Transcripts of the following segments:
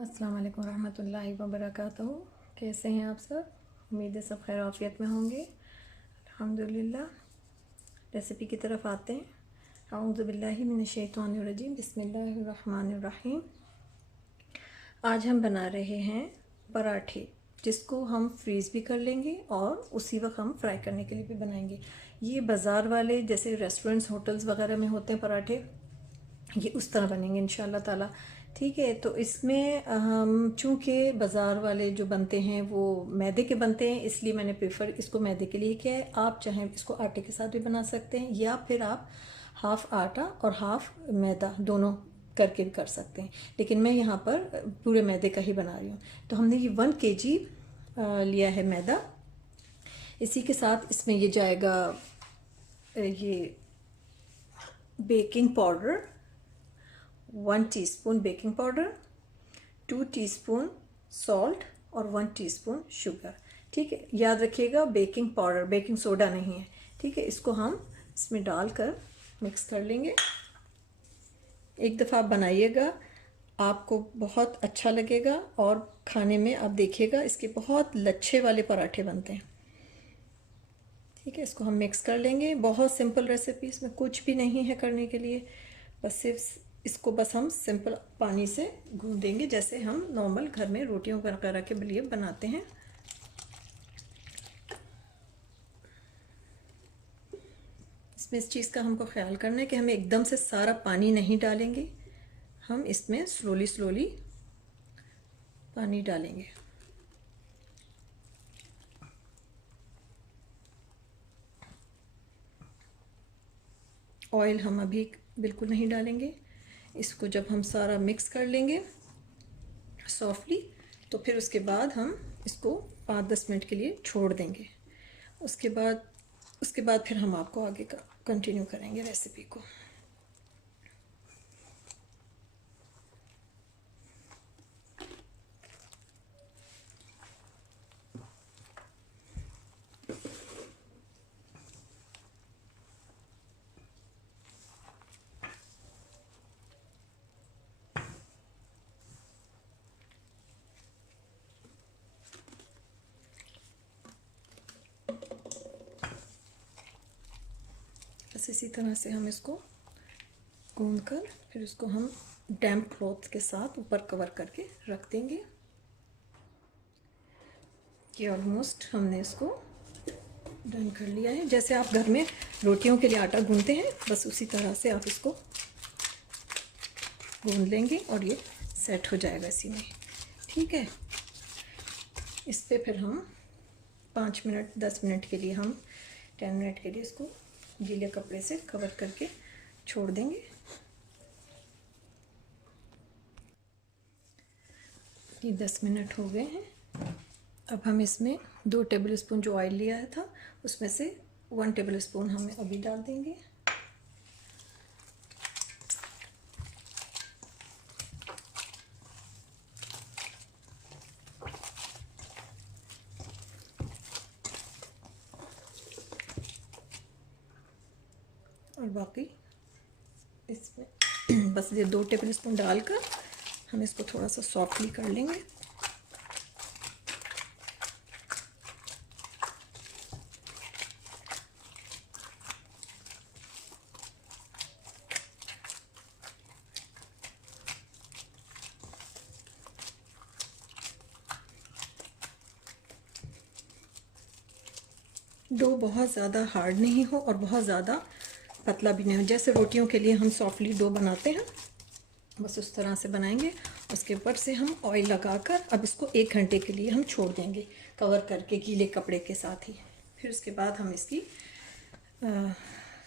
अस्सलाम वालेकुम रहमतुल्लाहि व बरकातहू। कैसे हैं आप सब? उम्मीद है सब खैर आफियत में होंगे। अल्हम्दुलिल्लाह। रेसिपी की तरफ आते हैं। अऊज़ु बिल्लाहि मिनश शैतानिर रजीम, बिस्मिल्लाहिर रहमानिर रहीम। आज हम बना रहे हैं पराठे, जिसको हम फ्रीज़ भी कर लेंगे और उसी वक्त हम फ्राई करने के लिए भी बनाएंगे। ये बाज़ार वाले जैसे रेस्टोरेंट्स होटल्स वगैरह में होते हैं पराठे, ये उस तरह बनेंगे इंशाल्लाह ताला। ठीक है, तो इसमें हम चूँकि बाज़ार वाले जो बनते हैं वो मैदे के बनते हैं, इसलिए मैंने प्रेफर इसको मैदे के लिए किया है। आप चाहें इसको आटे के साथ भी बना सकते हैं, या फिर आप हाफ़ आटा और हाफ़ मैदा दोनों करके भी कर सकते हैं, लेकिन मैं यहाँ पर पूरे मैदे का ही बना रही हूँ। तो हमने ये 1 kg लिया है मैदा। इसी के साथ इसमें ये जाएगा ये baking powder, 1 teaspoon baking powder, 2 teaspoon salt और 1 टीस्पून शुगर। ठीक है, याद रखिएगा बेकिंग पाउडर, बेकिंग सोडा नहीं है। ठीक है, इसको हम इसमें डालकर मिक्स कर लेंगे। एक दफ़ा आप बनाइएगा, आपको बहुत अच्छा लगेगा और खाने में आप देखिएगा इसके बहुत लच्छे वाले पराठे बनते हैं। ठीक है, इसको हम मिक्स कर लेंगे। बहुत सिंपल रेसिपी, इसमें कुछ भी नहीं है करने के लिए, बस सिर्फ इसको बस हम सिंपल पानी से गूँध देंगे, जैसे हम नॉर्मल घर में रोटियों वगैरह के लिए बनाते हैं। इसमें इस चीज़ का हमको ख्याल करना है कि हमें एकदम से सारा पानी नहीं डालेंगे, हम इसमें स्लोली स्लोली पानी डालेंगे। ऑयल हम अभी बिल्कुल नहीं डालेंगे। इसको जब हम सारा मिक्स कर लेंगे सॉफ्टली, तो फिर उसके बाद हम इसको 5-10 मिनट के लिए छोड़ देंगे। उसके बाद फिर हम आपको आगे का कंटिन्यू करेंगे रेसिपी को। बस इसी तरह से हम इसको गूंद कर फिर इसको हम डैम्प क्लॉथ के साथ ऊपर कवर करके रख देंगे। कि ऑलमोस्ट हमने इसको डन कर लिया है। जैसे आप घर में रोटियों के लिए आटा गूंदते हैं, बस उसी तरह से आप इसको गूंद लेंगे और ये सेट हो जाएगा इसी में। ठीक है, इस पे फिर हम 5 मिनट 10 मिनट के लिए, हम 10 मिनट के लिए इसको गीले कपड़े से कवर करके छोड़ देंगे। ये 10 मिनट हो गए हैं। अब हम इसमें 2 टेबलस्पून जो ऑयल लिया था उसमें से 1 टेबलस्पून हम अभी डाल देंगे। और बाकी इसमें बस ये 2 टेबलस्पून डालकर हम इसको थोड़ा सा सॉफ्टली कर लेंगे। डो बहुत ज़्यादा हार्ड नहीं हो और बहुत ज़्यादा पतला भी नहीं हो। जैसे रोटियों के लिए हम सॉफ्टली डो बनाते हैं, बस उस तरह से बनाएंगे। उसके ऊपर से हम ऑयल लगाकर अब इसको 1 घंटे के लिए हम छोड़ देंगे कवर करके गीले कपड़े के साथ ही। फिर उसके बाद हम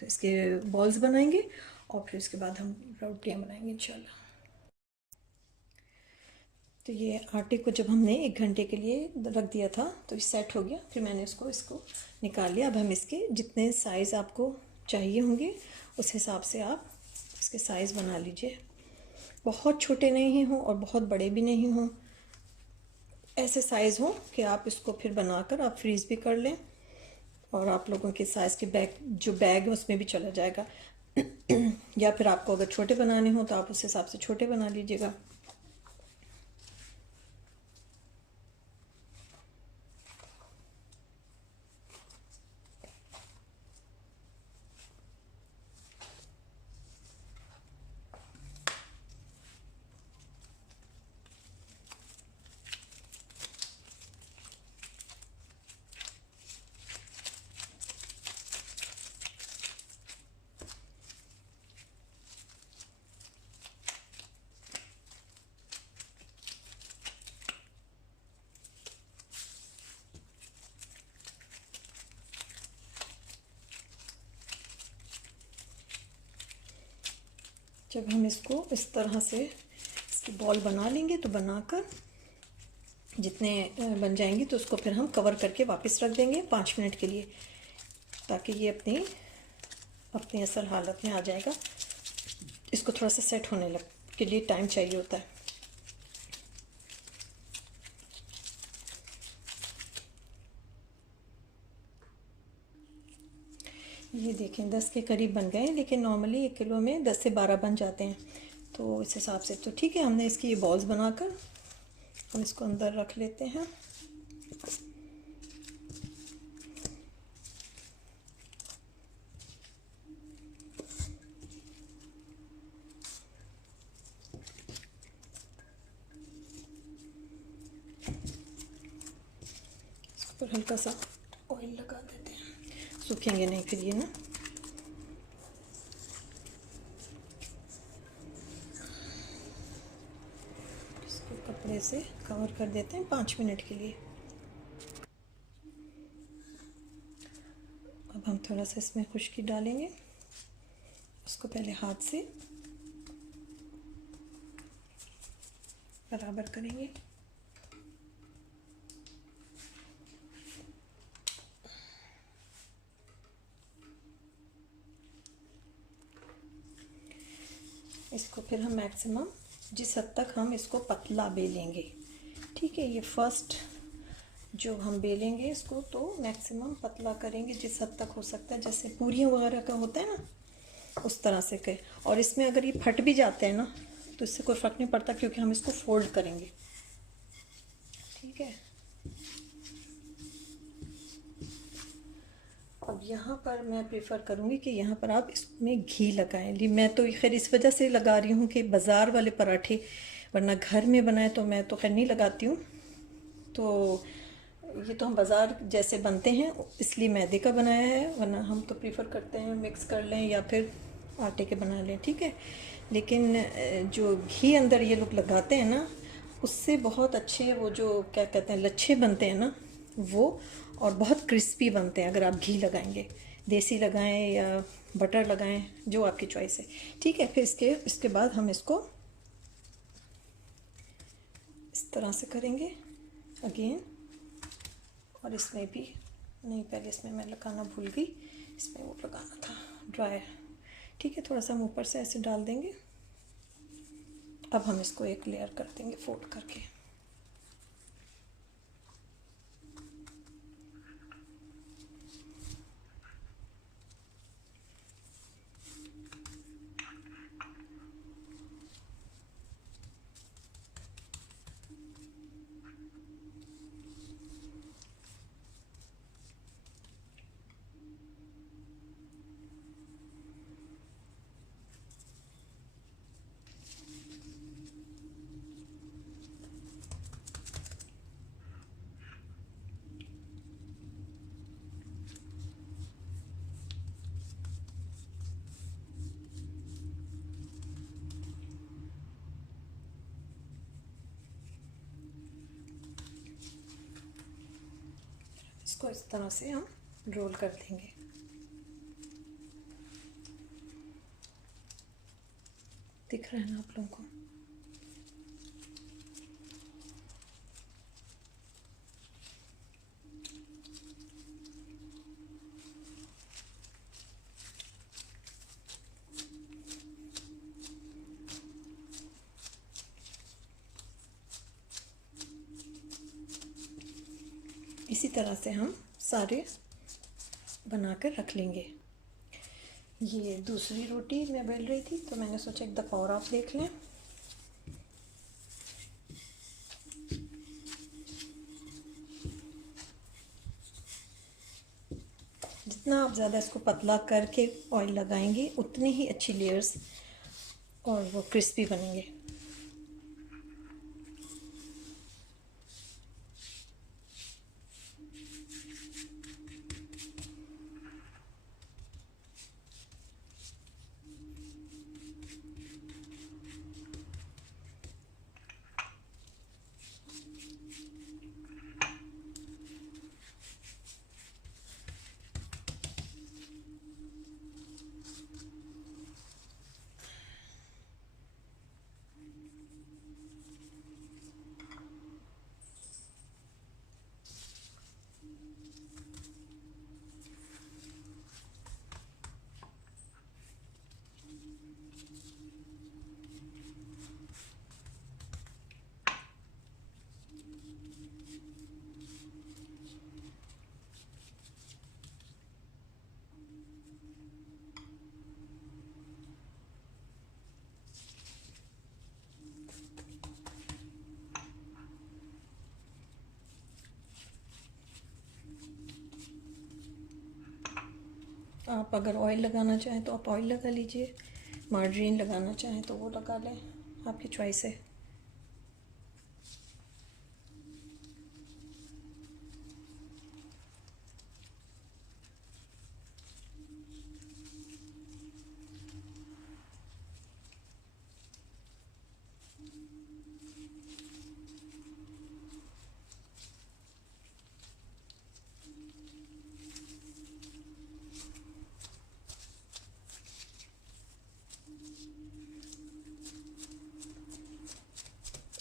इसके बॉल्स बनाएंगे और फिर उसके बाद हम रोटियां बनाएंगे इंशाल्लाह। तो ये आटे को जब हमने 1 घंटे के लिए रख दिया था तो ये सेट हो गया। फिर मैंने इसको निकाल लिया। अब हम इसके जितने साइज़ आपको चाहिए होंगे उस हिसाब से आप इसके साइज़ बना लीजिए। बहुत छोटे नहीं हों और बहुत बड़े भी नहीं हों, ऐसे साइज़ हों कि आप इसको फिर बनाकर आप फ्रीज़ भी कर लें और आप लोगों के साइज़ के बैग है उसमें भी चला जाएगा। या फिर आपको अगर छोटे बनाने हो तो आप उस हिसाब से छोटे बना लीजिएगा। जब हम इसको इस तरह से इसकी बॉल बना लेंगे तो बनाकर जितने बन जाएंगी तो उसको फिर हम कवर करके वापस रख देंगे 5 मिनट के लिए, ताकि ये अपनी असल हालत में आ जाएगा। इसको थोड़ा सा सेट होने लग के लिए टाइम चाहिए होता है। ये देखें 10 के करीब बन गए, लेकिन नॉर्मली 1 किलो में 10 से 12 बन जाते हैं, तो इस हिसाब से तो ठीक है। हमने इसकी ये बॉल्स बनाकर हम इसको अंदर रख लेते हैं। इसके ऊपर हल्का सा ऑयल लगा देते हैं, सूखेंगे नहीं फिर ये ना। इसको कपड़े से कवर कर देते हैं 5 मिनट के लिए। अब हम थोड़ा सा इसमें खुश्की डालेंगे, उसको पहले हाथ से बराबर करेंगे। इसको फिर हम मैक्सिमम जिस हद तक हम इसको पतला बेलेंगे, ठीक है। ये फर्स्ट जो हम बेलेंगे इसको तो मैक्सिमम पतला करेंगे जिस हद तक हो सकता है, जैसे पूरियाँ वगैरह का होता है ना, उस तरह से के। और इसमें अगर ये फट भी जाते हैं ना तो इससे कोई फ़र्क नहीं पड़ता, क्योंकि हम इसको फोल्ड करेंगे, ठीक है। अब यहाँ पर मैं प्रेफर करूँगी कि यहाँ पर आप इसमें घी लगाएं। मैं तो खैर इस वजह से लगा रही हूँ कि बाज़ार वाले पराठे, वरना घर में बनाए तो मैं तो खैर नहीं लगाती हूँ। तो ये तो हम बाज़ार जैसे बनते हैं इसलिए मैदे का बनाया है, वरना हम तो प्रेफर करते हैं मिक्स कर लें या फिर आटे के बना लें, ठीक है। लेकिन जो घी अंदर ये लोग लगाते हैं ना, उससे बहुत अच्छे वो जो क्या कहते हैं लच्छे बनते हैं ना वो, और बहुत क्रिस्पी बनते हैं अगर आप घी लगाएंगे। देसी लगाएं या बटर लगाएं, जो आपकी चॉइस है, ठीक है। फिर इसके बाद हम इसको इस तरह से करेंगे अगेन। और इसमें भी नहीं, पहले इसमें मैं लगाना भूल गई, इसमें वो लगाना था ड्राई, ठीक है। थोड़ा सा हम ऊपर से ऐसे डाल देंगे। अब हम इसको एक लेयर कर देंगे फोल्ड करके। इसको इस तरह से हम रोल कर देंगे। दिख रहा है ना आप लोगों को? इसी तरह से हम सारे बनाकर रख लेंगे। ये दूसरी रोटी मैं बेल रही थी तो मैंने सोचा एक दफ़ा और आप देख लें। जितना आप ज़्यादा इसको पतला करके ऑयल लगाएंगे उतनी ही अच्छी लेयर्स और वो क्रिस्पी बनेंगे। आप अगर ऑयल लगाना चाहें तो आप ऑयल लगा लीजिए, मार्जरीन लगाना चाहें तो वो लगा लें, आपकी चॉइस है।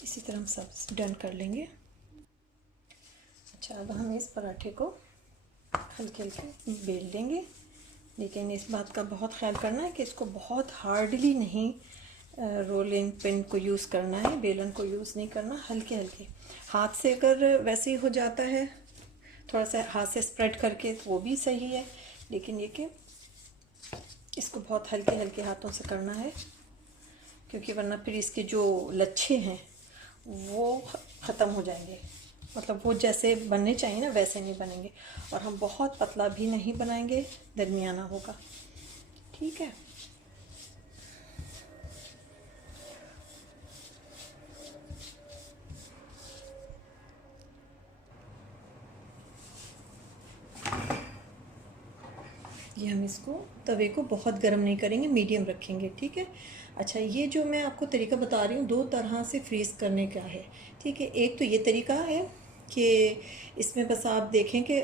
इसी तरह हम सब डन कर लेंगे। अच्छा, अब हम इस पराठे को हल्के हल्के बेल लेंगे, लेकिन इस बात का बहुत ख्याल करना है कि इसको बहुत हार्डली नहीं रोलिंग पिन को यूज़ करना है, बेलन को यूज़ नहीं करना, हल्के हल्के हाथ से अगर वैसे ही हो जाता है थोड़ा सा हाथ से स्प्रेड करके तो वो भी सही है, लेकिन ये कि इसको बहुत हल्के हल्के हाथों से करना है, क्योंकि वरना फिर इसके जो लच्छे हैं वो ख़त्म हो जाएंगे, मतलब वो जैसे बनने चाहिए ना वैसे नहीं बनेंगे। और हम बहुत पतला भी नहीं बनाएंगे, दरमियाना होगा, ठीक है। ये हम इसको तवे को बहुत गर्म नहीं करेंगे, मीडियम रखेंगे, ठीक है। अच्छा, ये जो मैं आपको तरीका बता रही हूँ दो तरह से फ्रीज़ करने का है, ठीक है। एक तो ये तरीका है कि इसमें बस आप देखें कि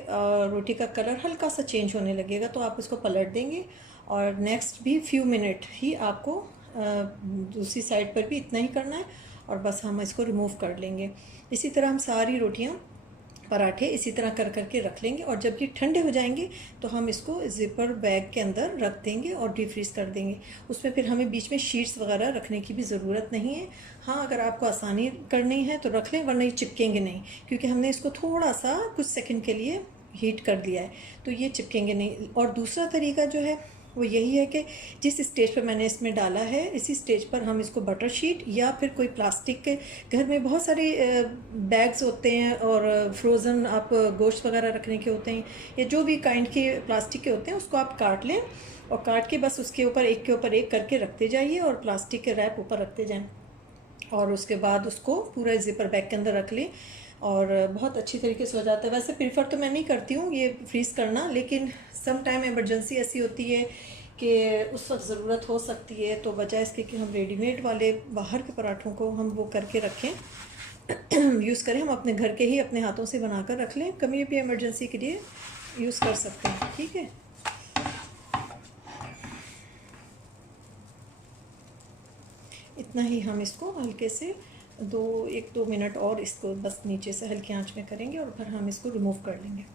रोटी का कलर हल्का सा चेंज होने लगेगा तो आप इसको पलट देंगे, और नेक्स्ट भी फ्यू मिनट ही आपको दूसरी साइड पर भी इतना ही करना है, और बस हम इसको रिमूव कर लेंगे। इसी तरह हम सारी रोटियाँ पराठे इसी तरह कर करके रख लेंगे, और जब ये ठंडे हो जाएंगे तो हम इसको ज़िपर बैग के अंदर रख देंगे और डीप फ्रीज़ कर देंगे। उसमें फिर हमें बीच में शीट्स वगैरह रखने की भी ज़रूरत नहीं है। हाँ, अगर आपको आसानी करनी है तो रख लें, वरना ये चिपकेंगे नहीं, क्योंकि हमने इसको थोड़ा सा कुछ सेकंड के लिए हीट कर दिया है, तो ये चिपकेंगे नहीं। और दूसरा तरीका जो है वो यही है कि जिस स्टेज पर मैंने इसमें डाला है इसी स्टेज पर हम इसको बटर शीट या फिर कोई प्लास्टिक के, घर में बहुत सारे बैग्स होते हैं और फ्रोज़न आप गोश्त वगैरह रखने के होते हैं, या जो भी काइंड के प्लास्टिक के होते हैं उसको आप काट लें, और काट के बस उसके ऊपर एक के ऊपर एक करके रखते जाइए और प्लास्टिक के रैप ऊपर रखते जाएं, और उसके बाद उसको पूरा जिपर बैग के अंदर रख लें और बहुत अच्छी तरीके से हो जाता है। वैसे प्रीफर तो मैं नहीं करती हूँ ये फ्रीज़ करना, लेकिन सम टाइम इमरजेंसी ऐसी होती है कि उस वक्त ज़रूरत हो सकती है, तो बजाय इसके कि हम रेडीमेड वाले बाहर के पराठों को हम वो करके रखें यूज़ करें, हम अपने घर के ही अपने हाथों से बनाकर रख लें, कभी भी इमरजेंसी के लिए यूज़ कर सकते हैं, ठीक है। इतना ही हम इसको हल्के से 1-2 मिनट और इसको बस नीचे से हल्की आंच में करेंगे और फिर हम इसको रिमूव कर लेंगे।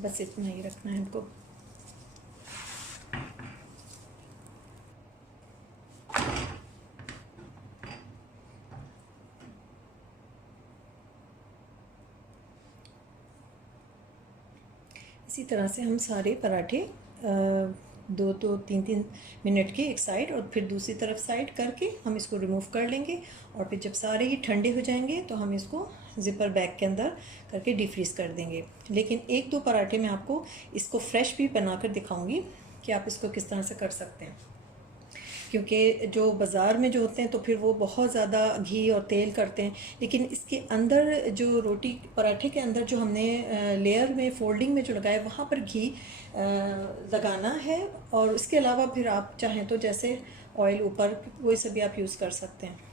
बस इतना ही रखना है हमको। इसी तरह से हम सारे पराठे 2-3 मिनट की एक साइड और फिर दूसरी तरफ साइड करके हम इसको रिमूव कर लेंगे, और फिर जब सारे ही ठंडे हो जाएंगे तो हम इसको ज़िपर बैग के अंदर करके डीप फ्रीज़ कर देंगे। लेकिन 1-2 पराठे मैं आपको इसको फ्रेश भी बनाकर दिखाऊंगी कि आप इसको किस तरह से कर सकते हैं, क्योंकि जो बाज़ार में जो होते हैं तो फिर वो बहुत ज़्यादा घी और तेल करते हैं, लेकिन इसके अंदर जो रोटी पराठे के अंदर जो हमने लेयर में फोल्डिंग में जो लगाया वहाँ पर घी लगाना है, और उसके अलावा फिर आप चाहें तो जैसे ऑयल ऊपर वही सभी आप यूज़ कर सकते हैं।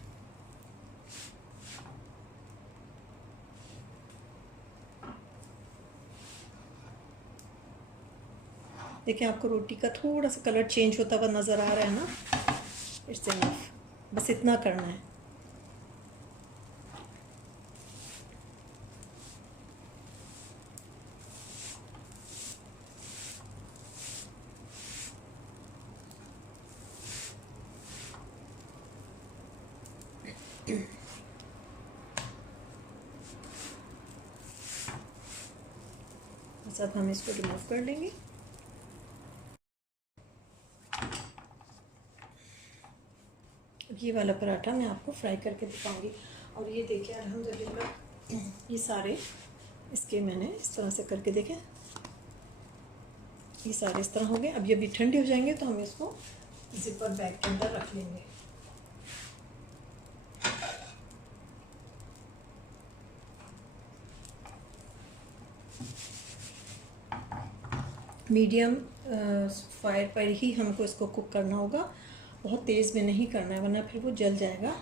देखिए, आपको रोटी का थोड़ा सा कलर चेंज होता हुआ नज़र आ रहा है ना, इट्स इनफ, बस इतना करना है। साथ हम इसको रिमूव कर लेंगे। ये वाला पराठा मैं आपको फ्राई करके दिखाऊंगी। और ये देखिए अल्हम्दुलिल्लाह ये सारे इसके मैंने इस तरह से करके देखें, ये सारे इस तरह हो गए। अब ये भी ठंडे हो जाएंगे तो हम इसको जिपर बैग के अंदर रख लेंगे। मीडियम फायर पर ही हमको इसको कुक करना होगा, बहुत तेज़ में नहीं करना है वरना फिर वो जल जाएगा।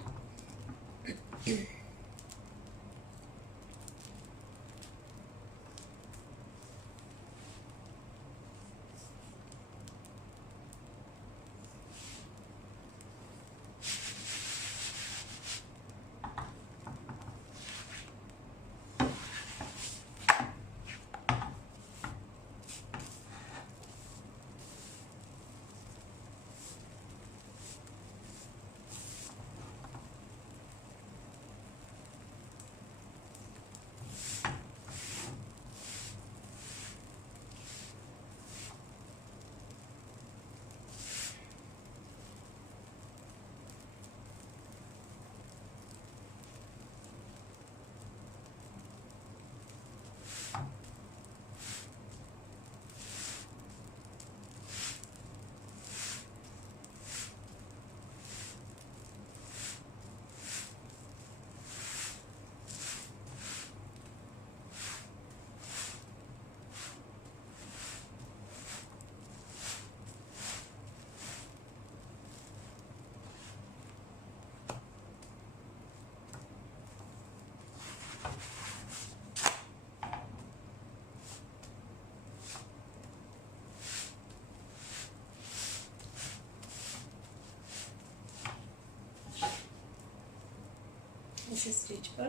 इस स्टेज पर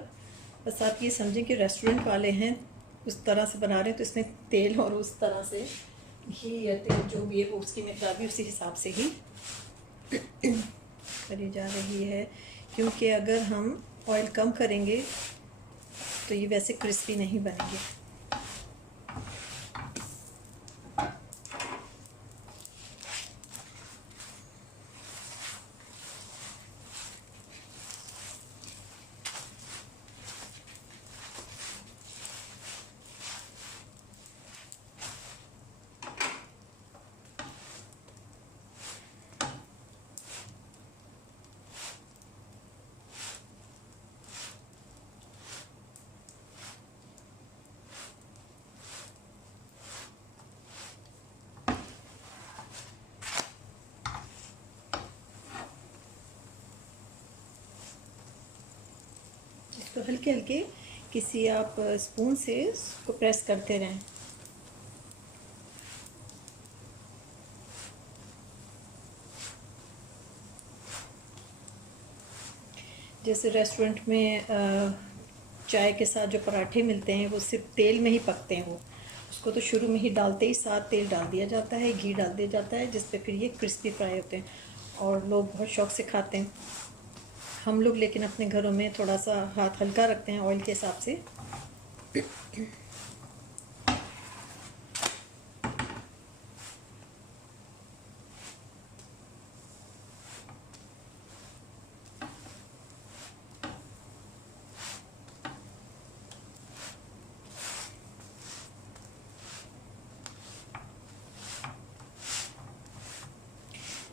बस आप ये समझें कि रेस्टोरेंट वाले हैं उस तरह से बना रहे हैं तो इसमें तेल और उस तरह से घी या तेल जो भी है वो उसकी मिकदार भी उसी हिसाब से ही करी जा रही है, क्योंकि अगर हम ऑयल कम करेंगे तो ये वैसे क्रिस्पी नहीं बनेंगे। तो हल्के हल्के किसी आप स्पून से इसको प्रेस करते रहें। जैसे रेस्टोरेंट में चाय के साथ जो पराठे मिलते हैं वो सिर्फ तेल में ही पकते हैं, वो उसको तो शुरू में ही डालते ही साथ तेल डाल दिया जाता है, घी डाल दिया जाता है, जिस पे फिर ये क्रिस्पी फ्राई होते हैं और लोग बहुत शौक़ से खाते हैं। हम लोग लेकिन अपने घरों में थोड़ा सा हाथ हल्का रखते हैं ऑयल के हिसाब से।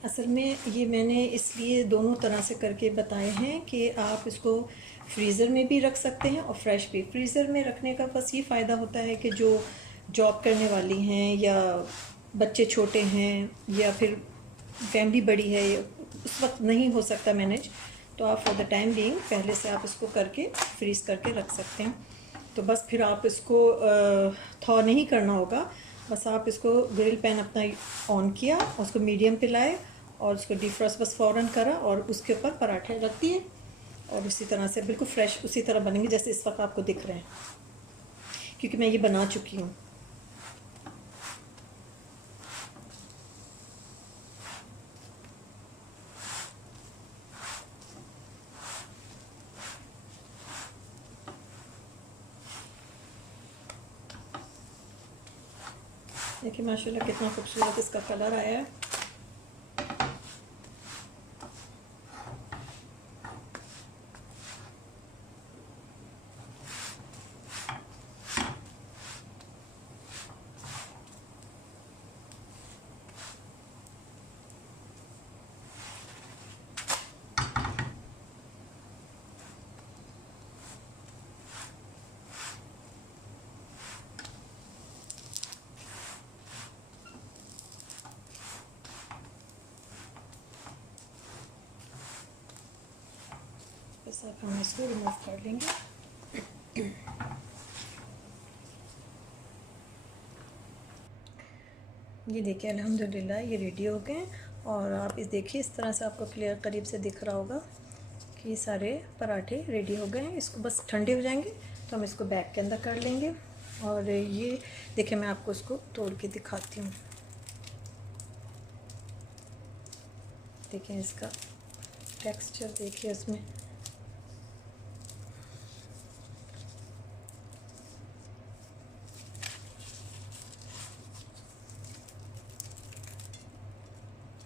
असल में ये मैंने इसलिए दोनों तरह से करके बताए हैं कि आप इसको फ्रीज़र में भी रख सकते हैं और फ्रेश भी। फ्रीज़र में रखने का बस ये फ़ायदा होता है कि जो जॉब करने वाली हैं या बच्चे छोटे हैं या फिर फैमिली बड़ी है, उस वक्त नहीं हो सकता मैनेज, तो आप फॉर द टाइम बीइंग पहले से आप इसको करके फ्रीज़ करके रख सकते हैं। तो बस फिर आप इसको थॉ नहीं करना होगा, बस आप इसको ग्रिल पैन अपना ऑन किया, उसको मीडियम पे लाए और उसको डिफ्रॉस्ट बस फ़ौरन करा और उसके ऊपर पराठे रख दिए और उसी तरह से बिल्कुल फ्रेश उसी तरह बनेंगे जैसे इस वक्त आपको दिख रहे हैं, क्योंकि मैं ये बना चुकी हूँ। देखिए माशाल्लाह कितना खूबसूरत इसका कलर आया है। बस अब हम इसको रिमूव कर लेंगे। ये देखिए अल्हम्दुलिल्लाह ये रेडी हो गए हैं। और आप इस देखिए इस तरह से आपको क्लियर करीब से दिख रहा होगा कि सारे पराठे रेडी हो गए हैं। इसको बस ठंडे हो जाएंगे तो हम इसको बैग के अंदर कर लेंगे। और ये देखिए मैं आपको इसको तोड़ के दिखाती हूँ। देखिए इसका टेक्सचर देखिए इसमें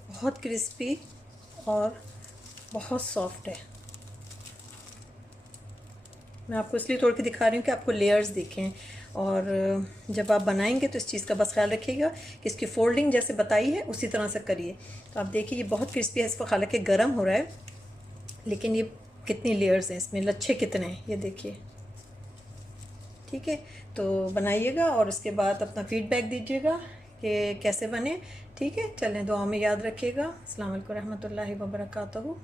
बहुत क्रिस्पी और बहुत सॉफ्ट है। मैं आपको इसलिए तोड़ के दिखा रही हूँ कि आपको लेयर्स दिखें। और जब आप बनाएंगे तो इस चीज़ का बस ख्याल रखिएगा कि इसकी फोल्डिंग जैसे बताई है उसी तरह से करिए। तो आप देखिए ये बहुत क्रिस्पी है। इसको हालांकि गर्म हो रहा है लेकिन ये कितनी लेयर्स हैं इसमें, लच्छे कितने हैं ये देखिए। ठीक है, तो बनाइएगा और उसके बाद अपना फीडबैक दीजिएगा कि कैसे बने। ठीक है, चलें दुआ में याद रखिएगा। अस्सलाम वालेकुम रहमतुल्लाहि व बरकातहू।